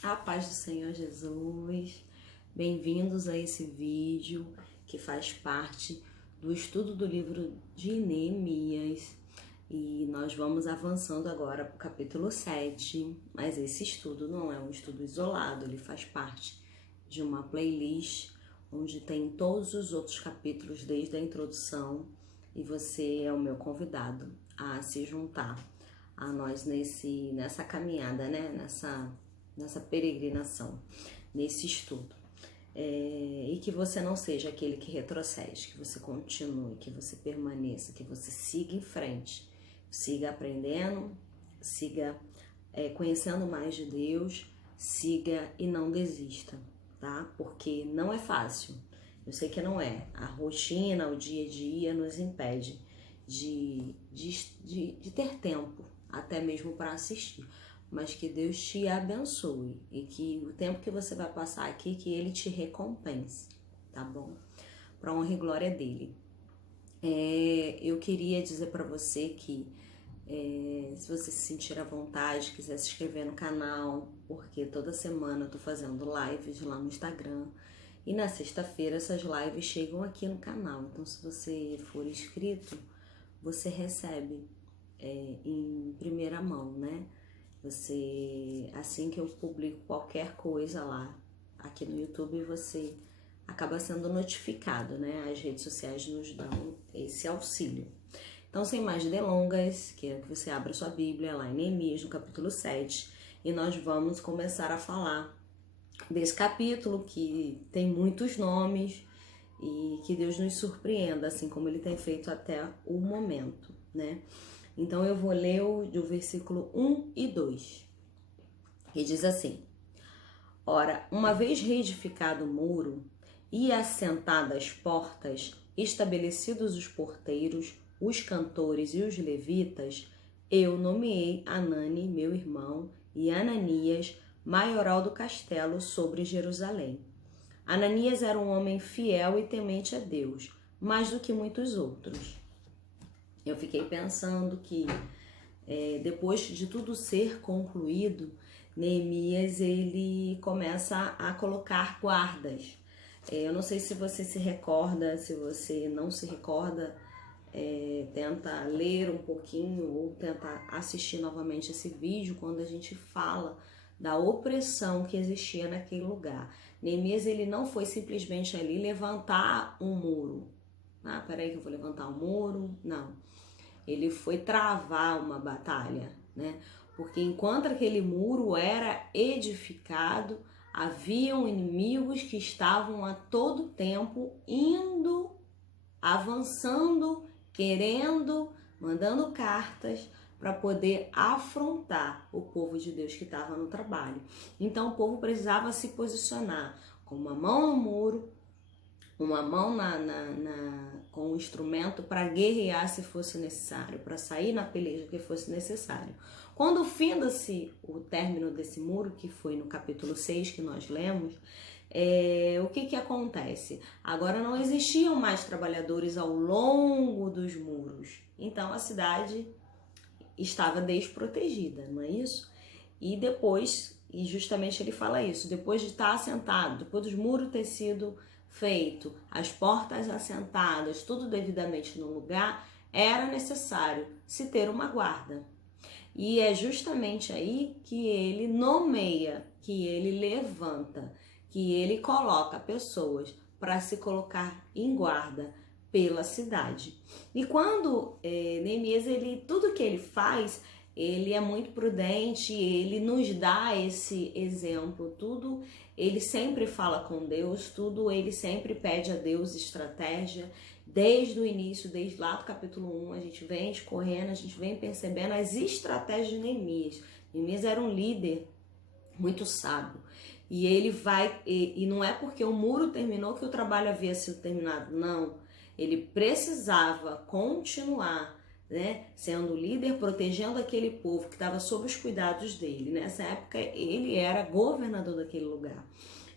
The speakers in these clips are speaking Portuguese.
A paz do Senhor Jesus, bem-vindos a esse vídeo que faz parte do estudo do livro de Neemias e nós vamos avançando agora para o capítulo 7, mas esse estudo não é um estudo isolado, ele faz parte de uma playlist onde tem todos os outros capítulos desde a introdução e você é o meu convidado a se juntar a nós nessa caminhada, né? Nessa peregrinação, nesse estudo. E que você não seja aquele que retrocede, que você continue, que você permaneça, que você siga em frente, siga aprendendo, siga conhecendo mais de Deus, siga e não desista, tá? Porque não é fácil, eu sei que não é. A rotina, o dia a dia nos impede de ter tempo, até mesmo para assistir. Mas que Deus te abençoe e que o tempo que você vai passar aqui, que Ele te recompense, tá bom? Para honra e glória dele. Eu queria dizer para você que se você se sentir à vontade, quiser se inscrever no canal, porque toda semana eu tô fazendo lives lá no Instagram e na sexta-feira essas lives chegam aqui no canal. Então, se você for inscrito, você recebe em primeira mão, né? Você, assim que eu publico qualquer coisa lá, aqui no YouTube, você acaba sendo notificado, né? As redes sociais nos dão esse auxílio. Então, sem mais delongas, quero que você abra sua Bíblia lá em Neemias, no capítulo 7, e nós vamos começar a falar desse capítulo que tem muitos nomes e que Deus nos surpreenda, assim como Ele tem feito até o momento, né? Então eu vou ler do versículo 1 e 2, que diz assim: Ora, uma vez reedificado o muro e assentadas as portas, estabelecidos os porteiros, os cantores e os levitas, eu nomeei Anani, meu irmão, e Ananias, maioral do castelo, sobre Jerusalém. Ananias era um homem fiel e temente a Deus, mais do que muitos outros. Eu fiquei pensando que depois de tudo ser concluído, Neemias ele começa a colocar guardas. Eu não sei se você se recorda, se você não se recorda, tenta ler um pouquinho ou tenta assistir novamente esse vídeo quando a gente fala da opressão que existia naquele lugar. Neemias ele não foi simplesmente ali levantar um muro. Ah, peraí que eu vou levantar um muro. Não. Ele foi travar uma batalha, né? Porque enquanto aquele muro era edificado, haviam inimigos que estavam a todo tempo indo, avançando, querendo, mandando cartas para poder afrontar o povo de Deus que estava no trabalho. Então o povo precisava se posicionar com uma mão no muro, uma mão com o instrumento para guerrear se fosse necessário, para sair na peleja que fosse necessário. Quando finda-se o término desse muro, que foi no capítulo 6 que nós lemos, o que acontece? Agora não existiam mais trabalhadores ao longo dos muros, então a cidade estava desprotegida, não é isso? E depois, e justamente ele fala isso, depois de estar assentado, depois dos muros ter sido feito, as portas assentadas, tudo devidamente no lugar, era necessário se ter uma guarda. E é justamente aí que ele nomeia, que ele levanta, que ele coloca pessoas para se colocar em guarda pela cidade. E quando Neemias, tudo que ele faz, ele é muito prudente, ele nos dá esse exemplo, tudo ele sempre fala com Deus, tudo ele sempre pede a Deus estratégia. Desde o início, desde lá do capítulo 1, a gente vem escorrendo, a gente vem percebendo as estratégias de Neemias. Neemias era um líder muito sábio. E ele vai, e não é porque o muro terminou que o trabalho havia sido terminado, não. Ele precisava continuar, né, sendo líder, protegendo aquele povo que estava sob os cuidados dele. Nessa época, ele era governador daquele lugar.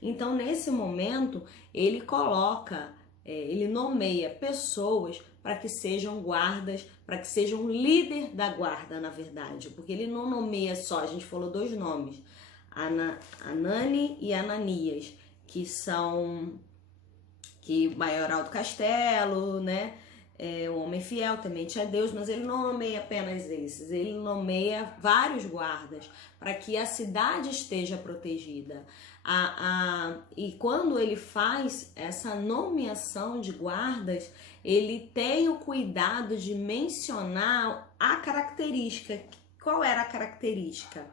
Então, nesse momento, ele coloca, ele nomeia pessoas para que sejam guardas, para que sejam líder da guarda, na verdade. Porque ele não nomeia só, a gente falou dois nomes. Anani e Ananias, que são o maioral do castelo, né? O homem fiel, temente a Deus, mas ele não nomeia apenas esses, ele nomeia vários guardas para que a cidade esteja protegida. E quando ele faz essa nomeação de guardas, ele tem o cuidado de mencionar a característica. Qual era a característica?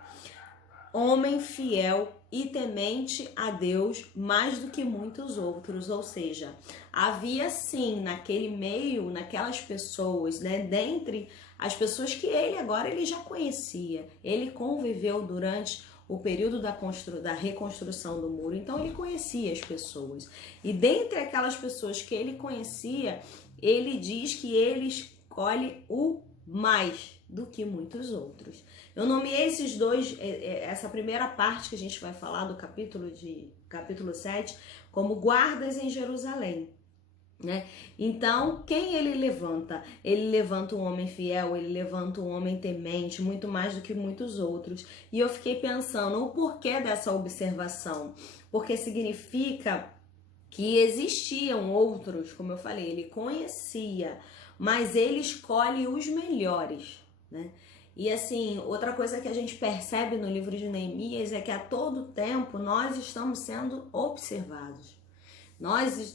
Homem fiel e temente a Deus mais do que muitos outros, ou seja, havia sim naquele meio, naquelas pessoas, né, dentre as pessoas que ele já conhecia, ele conviveu durante o período da reconstrução do muro, então ele conhecia as pessoas, e dentre aquelas pessoas que ele conhecia, ele diz que ele escolhe o mais do que muitos outros. Eu nomeei esses dois, essa primeira parte que a gente vai falar do capítulo 7, como guardas em Jerusalém, né? Então, quem ele levanta? Ele levanta um homem fiel, ele levanta um homem temente, muito mais do que muitos outros. E eu fiquei pensando o porquê dessa observação, porque significa que existiam outros, como eu falei, ele conhecia, mas ele escolhe os melhores, né? E assim, outra coisa que a gente percebe no livro de Neemias é que a todo tempo nós estamos sendo observados.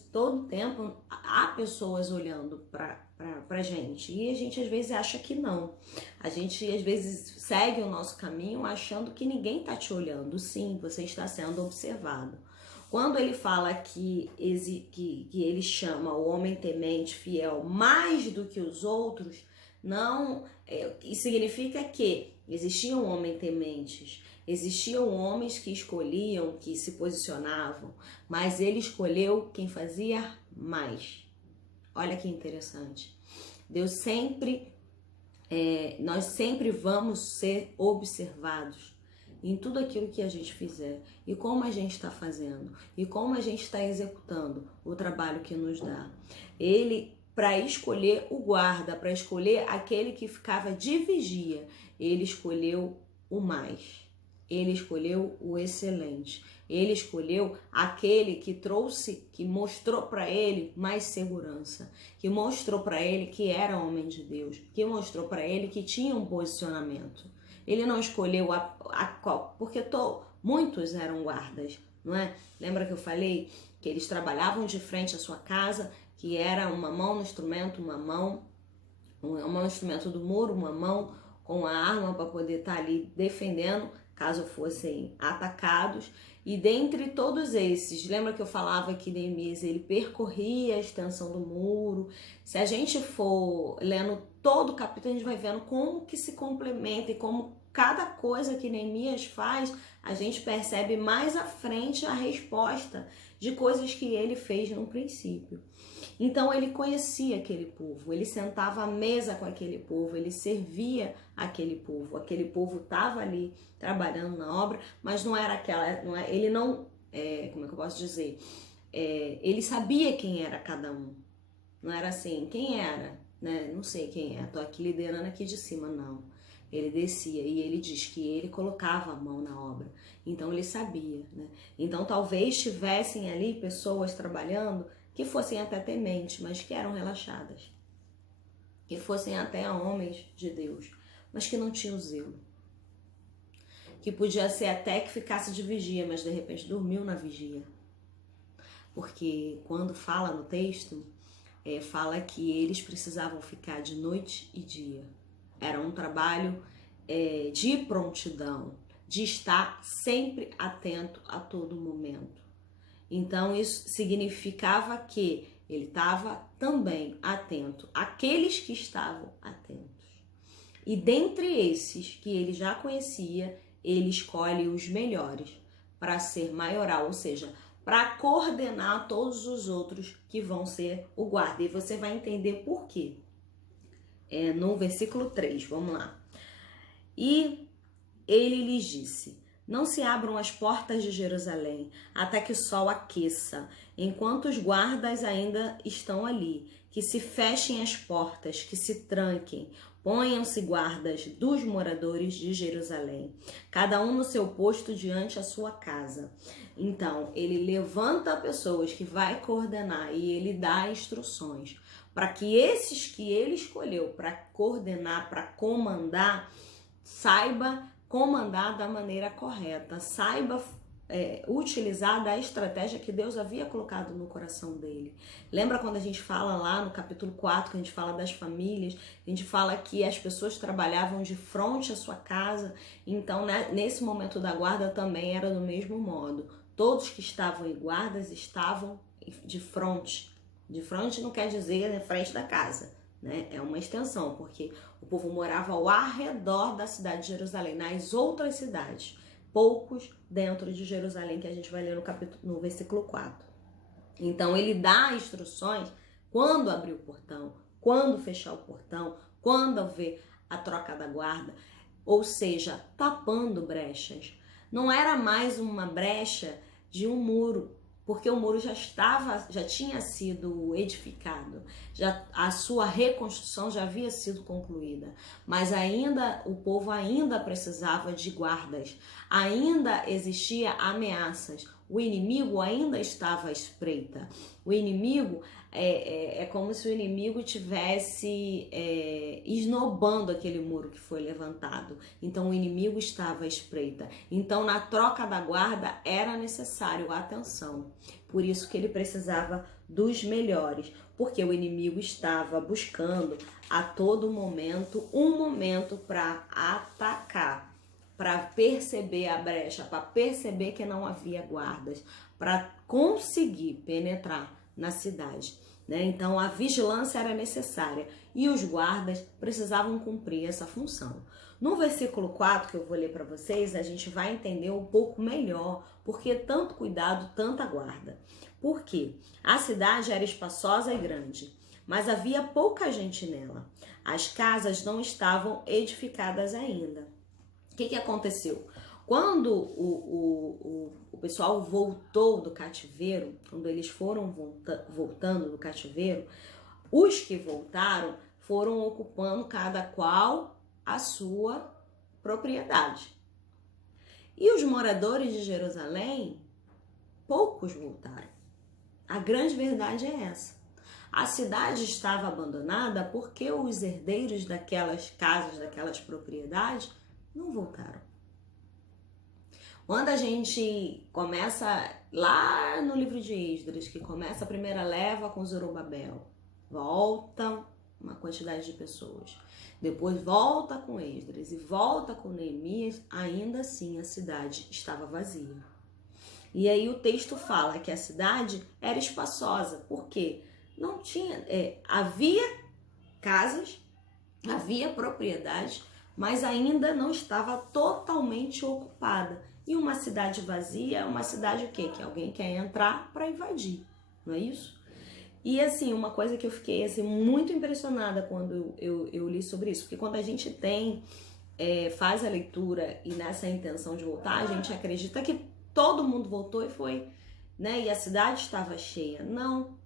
Todo tempo, há pessoas olhando pra gente. E a gente às vezes acha que não. A gente às vezes segue o nosso caminho achando que ninguém tá te olhando. Sim, você está sendo observado. Quando ele fala que ele chama o homem temente fiel mais do que os outros, não, significa que existiam homens tementes, existiam homens que escolhiam, que se posicionavam, mas ele escolheu quem fazia mais. Olha que interessante. Nós sempre vamos ser observados em tudo aquilo que a gente fizer, e como a gente está fazendo, e como a gente está executando o trabalho que nos dá. Ele, para escolher o guarda, para escolher aquele que ficava de vigia, ele escolheu o mais, ele escolheu o excelente, ele escolheu aquele que que mostrou para ele mais segurança, que mostrou para ele que era homem de Deus, que mostrou para ele que tinha um posicionamento. Ele não escolheu porque muitos eram guardas, não é? Lembra que eu falei que eles trabalhavam de frente à sua casa, que era uma mão no instrumento, uma mão no instrumento do muro, uma mão com a arma para poder estar ali defendendo, caso fossem atacados. E dentre todos esses, lembra que eu falava que Neemias ele percorria a extensão do muro? Se a gente for lendo todo o capítulo, a gente vai vendo como que se complementa e como cada coisa que Neemias faz, a gente percebe mais à frente a resposta de coisas que ele fez no princípio. Então ele conhecia aquele povo, ele sentava à mesa com aquele povo, ele servia aquele povo estava ali trabalhando na obra, mas não era ele não, como é que eu posso dizer, ele sabia quem era cada um, não era assim, quem era, né? Não sei quem é, tô aqui liderando aqui de cima, não. Ele descia e ele diz que ele colocava a mão na obra, então ele sabia, né? Então talvez tivessem ali pessoas trabalhando que fossem até tementes, mas que eram relaxadas, que fossem até homens de Deus, mas que não tinham zelo, que podia ser até que ficasse de vigia, mas de repente dormiu na vigia, porque quando fala no texto, fala que eles precisavam ficar de noite e dia, era um trabalho de prontidão, de estar sempre atento a todo momento. Então isso significava que ele estava também atento àqueles que estavam atentos. E dentre esses que ele já conhecia, ele escolhe os melhores para ser maioral, ou seja, para coordenar todos os outros que vão ser o guarda. E você vai entender por quê. No versículo 3, vamos lá. E ele lhes disse: não se abram as portas de Jerusalém até que o sol aqueça, enquanto os guardas ainda estão ali. Que se fechem as portas, que se tranquem, Ponham-se guardas dos moradores de Jerusalém, cada um no seu posto diante a sua casa. Então, ele levanta pessoas que vai coordenar e ele dá instruções para que esses que ele escolheu para coordenar, para comandar, saiba comandar da maneira correta, saiba utilizar da estratégia que Deus havia colocado no coração dele. Lembra quando a gente fala lá no capítulo 4, que a gente fala das famílias, a gente fala que as pessoas trabalhavam de frente à sua casa, então né, nesse momento da guarda também era do mesmo modo. Todos que estavam em guardas estavam de frente. De frente não quer dizer na frente da casa, né? É uma extensão, porque o povo morava ao arredor da cidade de Jerusalém, nas outras cidades. Poucos dentro de Jerusalém, que a gente vai ler no versículo 4. Então ele dá instruções quando abrir o portão, quando fechar o portão, quando haver a troca da guarda, ou seja, tapando brechas. Não era mais uma brecha de um muro, porque o muro já tinha sido edificado, a sua reconstrução já havia sido concluída, mas ainda o povo ainda precisava de guardas, ainda existia ameaças, o inimigo ainda estava à espreita. O inimigo é como se o inimigo tivesse esnobando aquele muro que foi levantado. Então o inimigo estava à espreita. Então na troca da guarda era necessário atenção. Por isso que ele precisava dos melhores, porque o inimigo estava buscando a todo momento um momento para atacar, para perceber a brecha, para perceber que não havia guardas, para conseguir penetrar na cidade, né? Então a vigilância era necessária e os guardas precisavam cumprir essa função. No versículo 4 que eu vou ler para vocês, a gente vai entender um pouco melhor porque tanto cuidado, tanta guarda. Por quê? A cidade era espaçosa e grande, mas havia pouca gente nela. As casas não estavam edificadas ainda. O que aconteceu? Quando o pessoal voltou do cativeiro, quando eles foram voltando do cativeiro, os que voltaram foram ocupando cada qual a sua propriedade. E os moradores de Jerusalém, poucos voltaram. A grande verdade é essa. A cidade estava abandonada porque os herdeiros daquelas casas, daquelas propriedades, não voltaram. Quando a gente começa lá no livro de Esdras, que começa a primeira leva com Zorobabel, volta uma quantidade de pessoas. Depois volta com Esdras e volta com Neemias, ainda assim a cidade estava vazia. E aí o texto fala que a cidade era espaçosa, porque não tinha, havia casas, havia propriedades, mas ainda não estava totalmente ocupada. E uma cidade vazia é uma cidade o quê? Que alguém quer entrar para invadir, não é isso? E assim, uma coisa que eu fiquei assim, muito impressionada quando eu li sobre isso, porque quando a gente faz a leitura e nessa intenção de voltar, a gente acredita que todo mundo voltou e foi, né? E a cidade estava cheia. Não,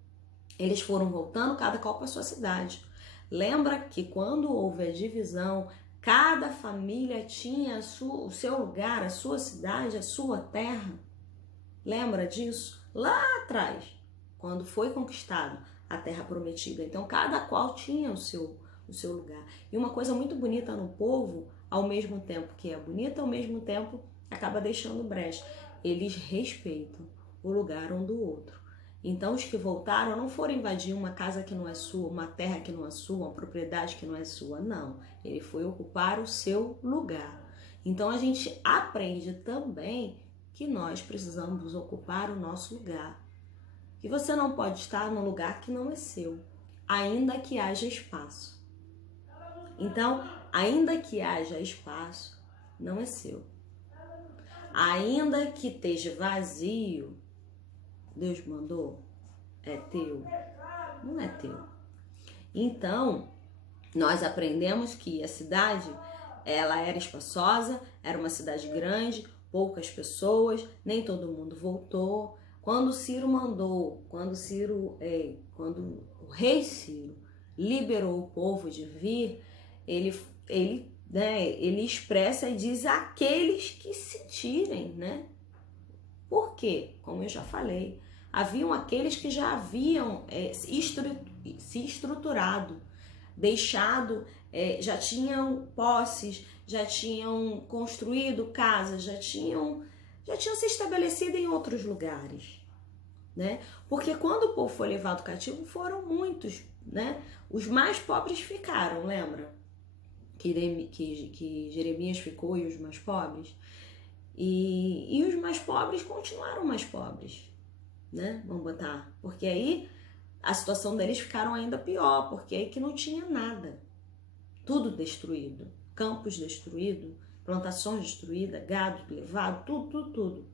eles foram voltando cada qual para sua cidade. Lembra que quando houve a divisão, cada família tinha o seu lugar, a sua cidade, a sua terra. Lembra disso? Lá atrás, quando foi conquistado a terra prometida. Então, cada qual tinha o seu lugar. E uma coisa muito bonita no povo, ao mesmo tempo que é bonita, ao mesmo tempo acaba deixando brecha. Eles respeitam o lugar um do outro. Então, os que voltaram não foram invadir uma casa que não é sua, uma terra que não é sua, uma propriedade que não é sua, não. Ele foi ocupar o seu lugar. Então, a gente aprende também que nós precisamos ocupar o nosso lugar. Que você não pode estar num lugar que não é seu, ainda que haja espaço. Então, ainda que haja espaço, não é seu. Ainda que esteja vazio, Deus mandou, é teu, não é teu. Então, nós aprendemos que a cidade, ela era espaçosa, era uma cidade grande, poucas pessoas, nem todo mundo voltou. Quando Ciro mandou, quando o rei Ciro liberou o povo de vir, ele expressa e diz aqueles que sentirem, né? Por quê? Como eu já falei, haviam aqueles que já haviam se estruturado, deixado, já tinham posses, já tinham construído casas, já tinham se estabelecido em outros lugares, né? Porque quando o povo foi levado cativo, foram muitos, né? Os mais pobres ficaram, lembra? Que Jeremias ficou e os mais pobres. E os mais pobres continuaram mais pobres, né? Vamos botar. Porque aí a situação deles ficaram ainda pior, porque aí que não tinha nada. Tudo destruído. Campos destruídos, plantações destruídas, gado levado, tudo.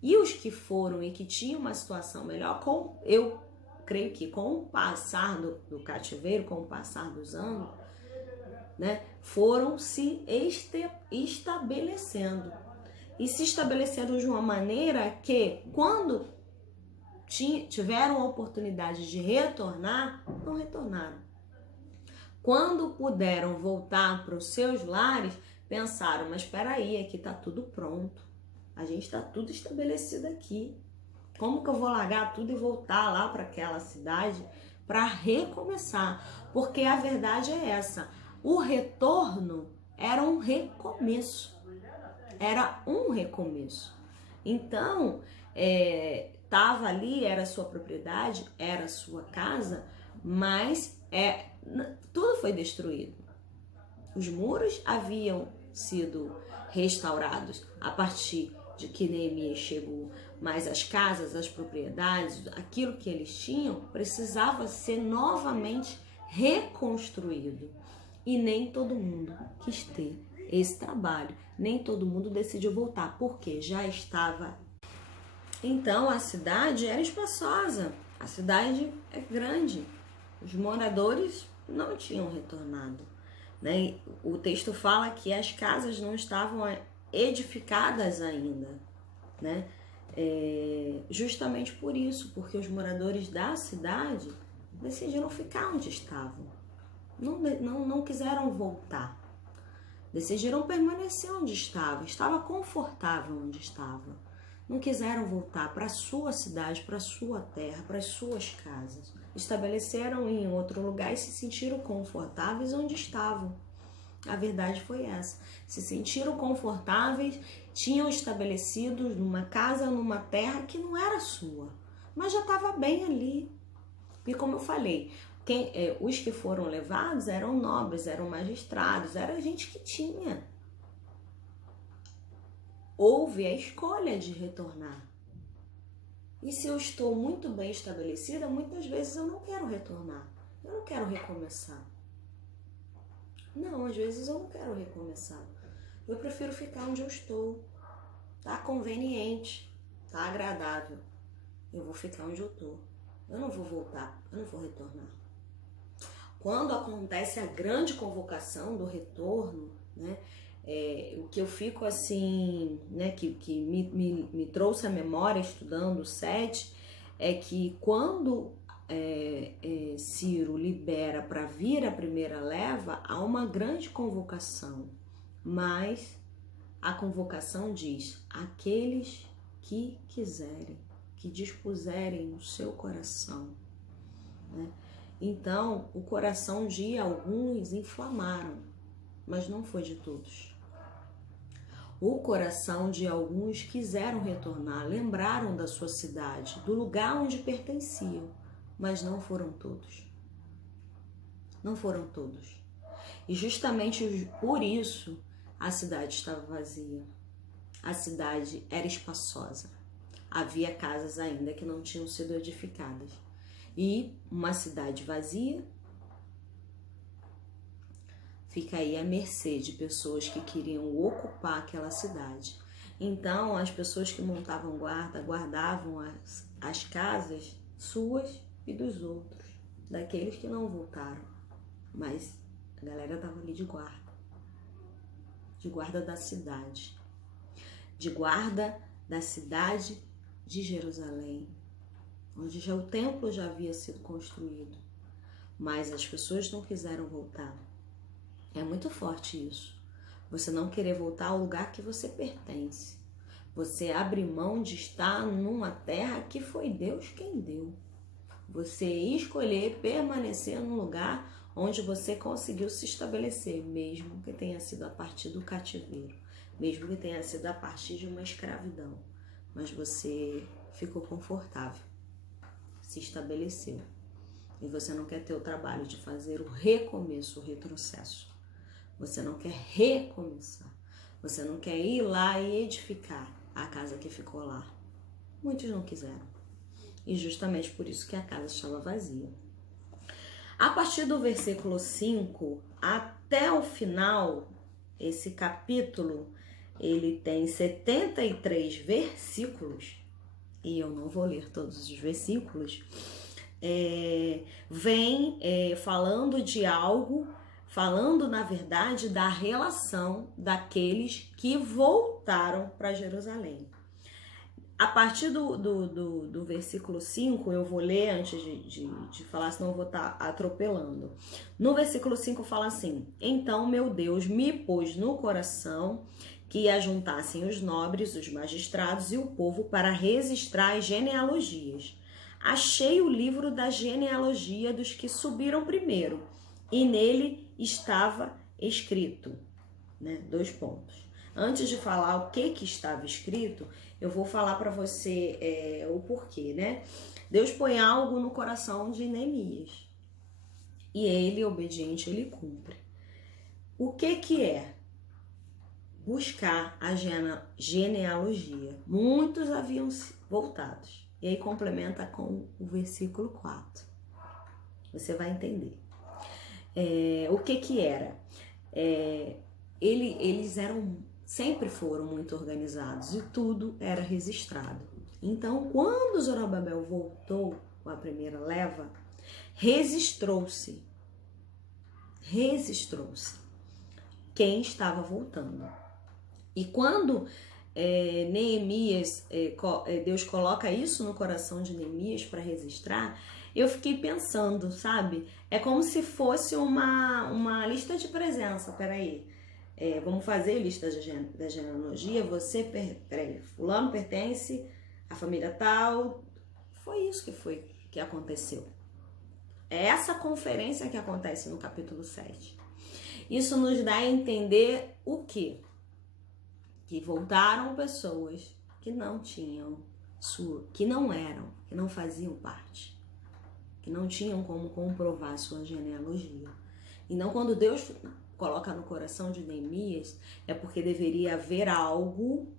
E os que foram e que tinham uma situação melhor, eu creio que com o passar do cativeiro, com o passar dos anos, né, foram se estabelecendo. E se estabelecendo de uma maneira que, quando tiveram a oportunidade de retornar, não retornaram. Quando puderam voltar para os seus lares, pensaram, mas espera aí, aqui está tudo pronto. A gente está tudo estabelecido aqui. Como que eu vou largar tudo e voltar lá para aquela cidade para recomeçar? Porque a verdade é essa. O retorno era um recomeço. Era um recomeço. Então, estava ali, era sua propriedade, era sua casa, mas tudo foi destruído. Os muros haviam sido restaurados a partir de que Neemias chegou, mas as casas, as propriedades, aquilo que eles tinham, precisava ser novamente reconstruído. E nem todo mundo quis ter esse trabalho, nem todo mundo decidiu voltar, porque já estava. Então a cidade era espaçosa, a cidade é grande, os moradores não tinham retornado, né? O texto fala que as casas não estavam edificadas ainda, né? Justamente por isso, porque os moradores da cidade decidiram ficar onde estavam, não quiseram voltar, decidiram permanecer onde estava confortável onde estava, não quiseram voltar para a sua cidade, para a sua terra, para as suas casas, estabeleceram em outro lugar e se sentiram confortáveis onde estavam. A verdade foi essa, se sentiram confortáveis, tinham estabelecido numa casa, numa terra que não era sua, mas já estava bem ali. E como eu falei, os que foram levados eram nobres, eram magistrados, era gente que tinha. Houve a escolha de retornar. E se eu estou muito bem estabelecida, muitas vezes eu não quero retornar, eu não quero recomeçar. Não, às vezes eu não quero recomeçar. Eu prefiro ficar onde eu estou. Tá conveniente, tá agradável. Eu vou ficar onde eu estou. Eu não vou voltar, eu não vou retornar. Quando acontece a grande convocação do retorno, né, o que eu fico assim, né, que me trouxe à memória estudando o 7, é que quando Ciro libera para vir a primeira leva, há uma grande convocação, mas a convocação diz: aqueles que quiserem, que dispuserem no seu coração, né? Então, o coração de alguns inflamaram, mas não foi de todos. O coração de alguns quiseram retornar, lembraram da sua cidade, do lugar onde pertenciam, mas não foram todos. Não foram todos. E justamente por isso a cidade estava vazia. A cidade era espaçosa. Havia casas ainda que não tinham sido edificadas. E uma cidade vazia fica aí à mercê de pessoas que queriam ocupar aquela cidade. Então, as pessoas que montavam guarda, guardavam as casas suas e dos outros, daqueles que não voltaram. Mas a galera estava ali de guarda da cidade, de guarda da cidade de Jerusalém, onde já o templo já havia sido construído, mas as pessoas não quiseram voltar. É muito forte isso. Você não querer voltar ao lugar que você pertence. Você abre mão de estar numa terra que foi Deus quem deu. Você escolher permanecer num lugar onde você conseguiu se estabelecer, mesmo que tenha sido a partir do cativeiro, mesmo que tenha sido a partir de uma escravidão. Mas você ficou confortável, se estabeleceu. E você não quer ter o trabalho de fazer o recomeço, o retrocesso. Você não quer recomeçar. Você não quer ir lá e edificar a casa que ficou lá. Muitos não quiseram. E justamente por isso que a casa estava vazia. A partir do versículo 5 até o final, esse capítulo, ele tem 73 versículos. E eu não vou ler todos os versículos. Vem falando de algo, falando na verdade da relação daqueles que voltaram para Jerusalém. A partir do versículo 5, eu vou ler antes de falar, senão eu vou estar atropelando. No versículo 5 fala assim: então meu Deus me pôs no coração que ajuntassem os nobres, os magistrados e o povo para registrar as genealogias. Achei o livro da genealogia dos que subiram primeiro, e nele estava escrito, né? 2 pontos. Antes de falar o que estava escrito, eu vou falar para você o porquê, né? Deus põe algo no coração de Neemias. E ele, obediente, ele cumpre. O que é? Buscar a genealogia. Muitos haviam voltado. E aí complementa com o versículo 4. Você vai entender. O que era? Eles sempre foram muito organizados e tudo era registrado. Então, quando Zorobabel voltou com a primeira leva, registrou-se quem estava voltando. E quando Neemias, Deus coloca isso no coração de Neemias para registrar, eu fiquei pensando, sabe? É como se fosse uma lista de presença. Peraí, vamos fazer lista da genealogia. Fulano pertence à família tal. Foi isso que aconteceu. É essa conferência que acontece no capítulo 7. Isso nos dá a entender o quê? Que voltaram pessoas que não tinham que não faziam parte, que não tinham como comprovar sua genealogia. Então, quando Deus coloca no coração de Neemias, é porque deveria haver algo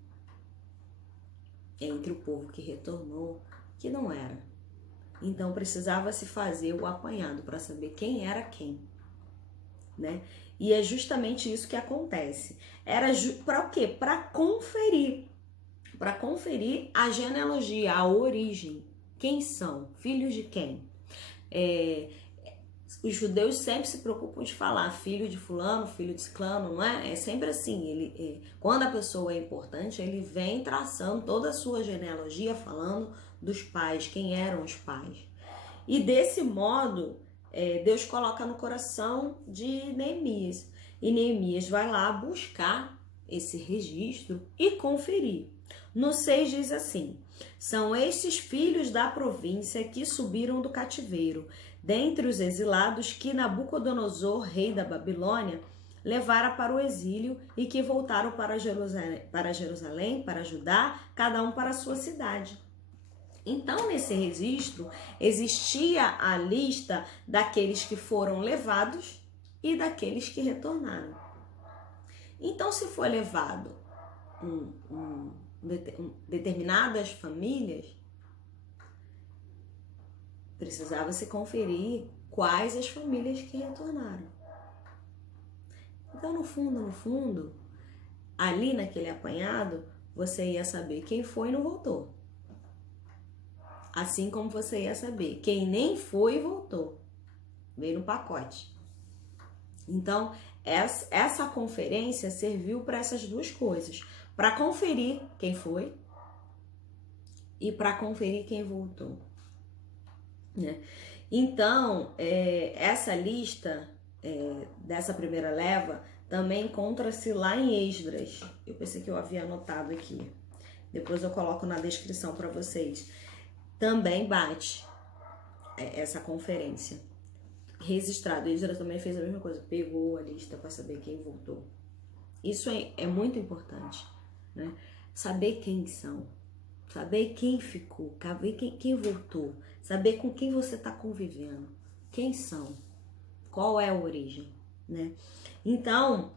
entre o povo que retornou que não era. Então, precisava se fazer o apanhado para saber quem era quem, né? E é justamente isso que acontece. Era para o quê? Para conferir a genealogia, a origem. Quem são? Filhos de quem? Os judeus sempre se preocupam de falar filho de fulano, filho de ciclano, não é? É sempre assim. Quando a pessoa é importante, ele vem traçando toda a sua genealogia, falando dos pais, quem eram os pais. E desse modo, Deus coloca no coração de Neemias. E Neemias vai lá buscar esse registro e conferir. No 6 diz assim: são estes filhos da província que subiram do cativeiro, dentre os exilados que Nabucodonosor, rei da Babilônia, levara para o exílio e que voltaram para Jerusalém, para Judá, cada um para a sua cidade. Então, nesse registro, existia a lista daqueles que foram levados e daqueles que retornaram. Então, se for levado determinadas famílias, precisava se conferir quais as famílias que retornaram. Então, no fundo, ali naquele apanhado, você ia saber quem foi e não voltou. Assim como você ia saber quem nem foi e voltou. Veio no pacote. Então, essa conferência serviu para essas duas coisas. Para conferir quem foi e para conferir quem voltou, né? Então, essa lista dessa primeira leva também encontra-se lá em Esdras. Eu pensei que eu havia anotado aqui. Depois eu coloco na descrição para vocês. Também bate essa conferência. Registrado. Esdras também fez a mesma coisa. Pegou a lista para saber quem voltou. Isso é muito importante, né? Saber quem são. Saber quem ficou. Saber quem voltou. Saber com quem você está convivendo. Quem são. Qual é a origem, né? Então,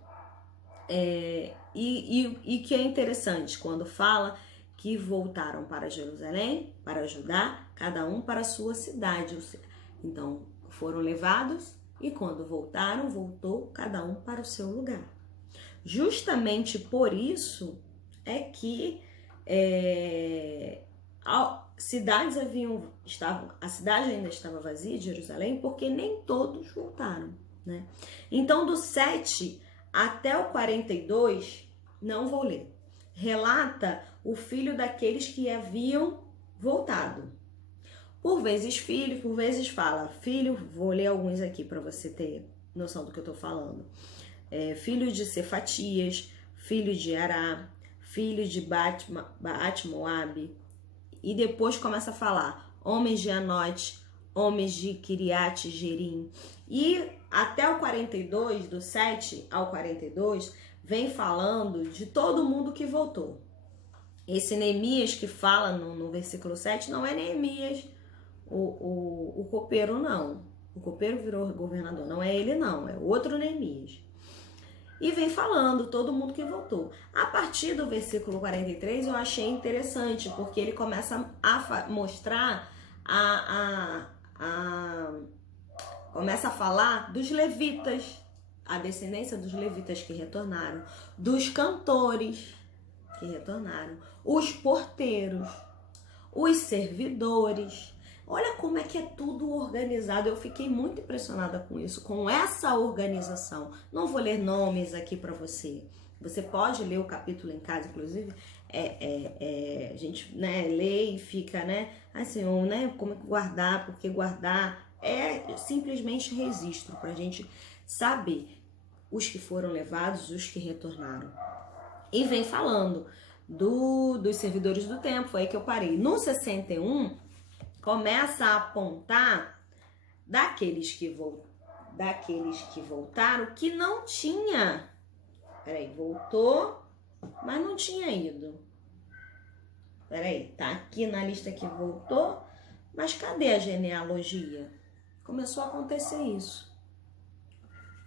e que é interessante quando fala que voltaram para Jerusalém, para Judá, cada um para a sua cidade. Então, foram levados e quando voltaram, voltou cada um para o seu lugar. Justamente por isso é que a cidade ainda estava vazia de Jerusalém, porque nem todos voltaram, né? Então, do 7 até o 42, não vou ler. Relata o filho daqueles que haviam voltado. Por vezes filho, por vezes fala filho. Vou ler alguns aqui para você ter noção do que eu tô falando. Filho de Cefatias, filho de Ará, filho de Baat-Moabe. E depois começa a falar homens de Anote, homens de Kiriat Jerim. E até o 42, do 7 ao 42, vem falando de todo mundo que voltou. Esse Neemias que fala no versículo 7 não é Neemias, o copeiro, não. O copeiro virou governador, não é ele, não, é outro Neemias. E vem falando todo mundo que voltou. A partir do versículo 43 eu achei interessante, porque ele começa a mostrar, começa a falar dos levitas, a descendência dos levitas que retornaram, dos cantores que retornaram, os porteiros, os servidores. Olha como é que é tudo organizado. Eu fiquei muito impressionada com isso, com essa organização. Não vou ler nomes aqui para você. Você pode ler o capítulo em casa, inclusive. A gente, né, lê e fica, né? Assim, né? Como guardar, porque guardar é simplesmente registro para a gente saber os que foram levados, os que retornaram. E vem falando dos servidores do templo. Foi aí que eu parei. No 61, começa a apontar daqueles que voltaram que não tinha. Peraí, voltou, mas não tinha ido. Peraí, tá aqui na lista que voltou, mas cadê a genealogia? Começou a acontecer isso.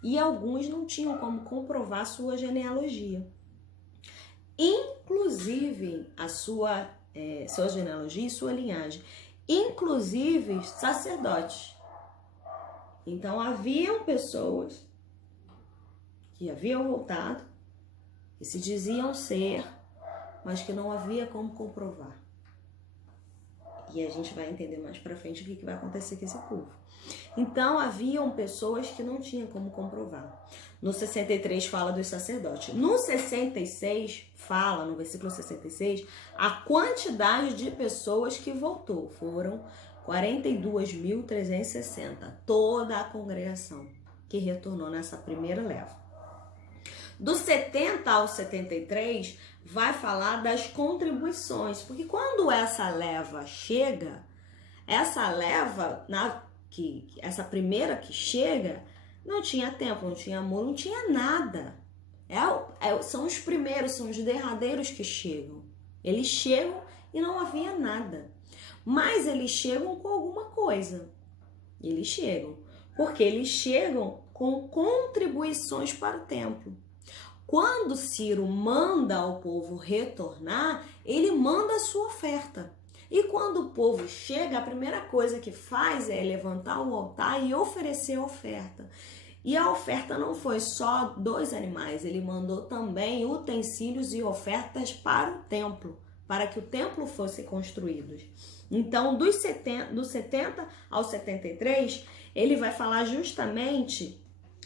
E alguns não tinham como comprovar sua genealogia. Inclusive a sua genealogia e sua linhagem. Inclusive sacerdotes. Então haviam pessoas que haviam voltado, que se diziam ser, mas que não havia como comprovar. E a gente vai entender mais pra frente o que vai acontecer com esse povo. Então haviam pessoas que não tinham como comprovar. No 63 fala dos sacerdotes. No 66 fala, no versículo 66, a quantidade de pessoas que voltou. Foram 42.360. Toda a congregação que retornou nessa primeira leva. Do 70 ao 73 vai falar das contribuições. Porque quando essa leva chega, essa primeira que chega, não tinha templo, não tinha muro, não tinha nada. São os primeiros, são os derradeiros que chegam. Eles chegam e não havia nada. Mas eles chegam com alguma coisa. Eles chegam. Porque eles chegam com contribuições para o templo. Quando Ciro manda ao povo retornar, ele manda a sua oferta. E quando o povo chega, a primeira coisa que faz é levantar o altar e oferecer a oferta. E a oferta não foi só 2 animais, ele mandou também utensílios e ofertas para o templo, para que o templo fosse construído. Então, do 70 ao 73, ele vai falar justamente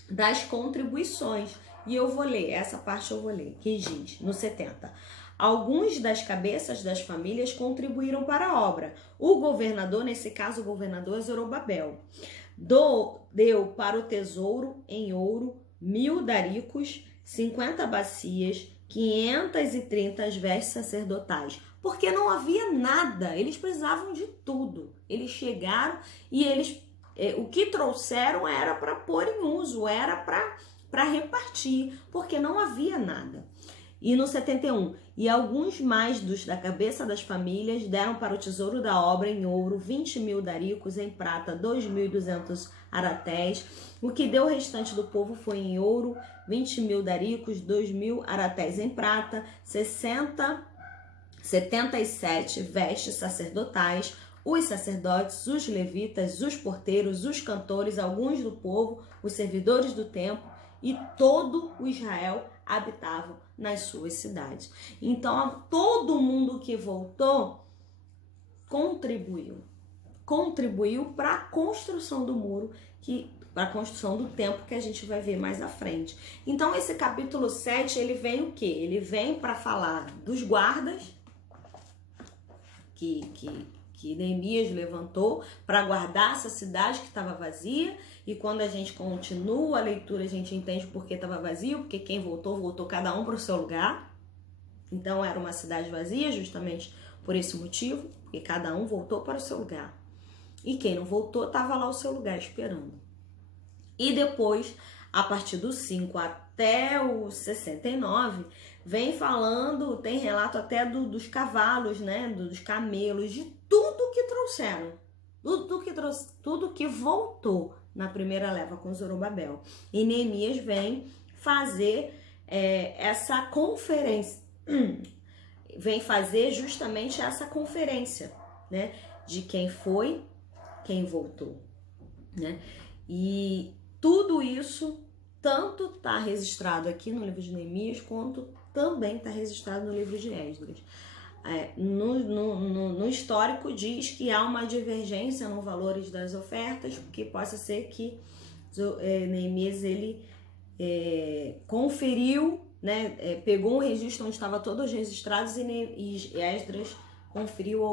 das contribuições. E eu vou ler, essa parte eu vou ler, que diz, no 70... Alguns das cabeças das famílias contribuíram para a obra. O governador, nesse caso o governador é Zorobabel. Deu para o tesouro em ouro 1000 daricos, 50 bacias, 530 vestes sacerdotais. Porque não havia nada, eles precisavam de tudo. Eles chegaram e o que trouxeram era para pôr em uso, era para repartir, porque não havia nada. E no 71, e alguns mais da cabeça das famílias deram para o tesouro da obra em ouro 20.000 daricos, em prata 2.200 aratés. O que deu o restante do povo foi em ouro 20.000 daricos, 2.000 aratés em prata, 77 vestes sacerdotais, os sacerdotes, os levitas, os porteiros, os cantores, alguns do povo, os servidores do templo e todo o Israel habitavam nas suas cidades. Então, todo mundo que voltou contribuiu para a construção do muro, para a construção do templo, que a gente vai ver mais à frente. Então, esse capítulo 7, ele vem o quê? Ele vem para falar dos guardas que Neemias levantou para guardar essa cidade que estava vazia. E quando a gente continua a leitura, a gente entende por que estava vazio, porque quem voltou cada um para o seu lugar. Então era uma cidade vazia justamente por esse motivo, porque cada um voltou para o seu lugar. E quem não voltou estava lá o seu lugar esperando. E depois, a partir do 5 até o 69, vem falando, tem relato até dos cavalos, né, dos camelos, de tudo que trouxeram, tudo que voltou na primeira leva com Zorobabel. E Neemias vem fazer essa conferência, vem fazer justamente essa conferência, né, de quem foi, quem voltou, né? E tudo isso tanto está registrado aqui no livro de Neemias, quanto também está registrado no livro de Esdras. No histórico diz que há uma divergência nos valores das ofertas, porque possa ser que Neemias ele conferiu, né, pegou um registro onde estavam todos registrados e Esdras conferiu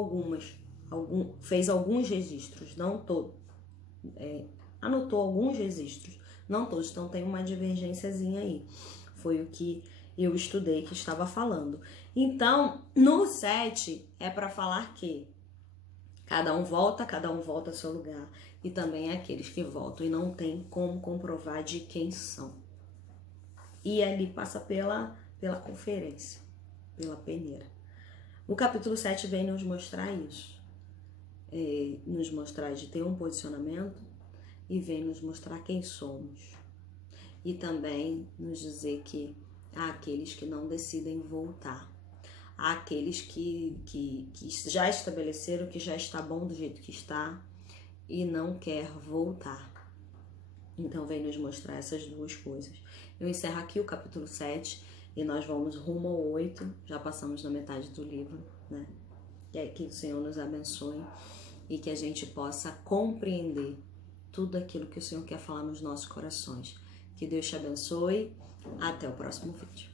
fez alguns registros, não todos, anotou alguns registros, não todos, então tem uma divergênciazinha aí. Foi o que eu estudei que estava falando. Então, no 7 é para falar que cada um volta ao seu lugar. E também aqueles que voltam e não tem como comprovar de quem são. E ali passa pela conferência, pela peneira. O capítulo 7 vem nos mostrar isso. Nos mostrar de ter um posicionamento e vem nos mostrar quem somos. E também nos dizer que há aqueles que não decidem voltar. Há aqueles que já estabeleceram que já está bom do jeito que está e não quer voltar. Então vem nos mostrar essas duas coisas. Eu encerro aqui o capítulo 7 e nós vamos rumo ao 8. Já passamos na metade do livro, né? E que o Senhor nos abençoe e que a gente possa compreender tudo aquilo que o Senhor quer falar nos nossos corações. Que Deus te abençoe. Até o próximo vídeo.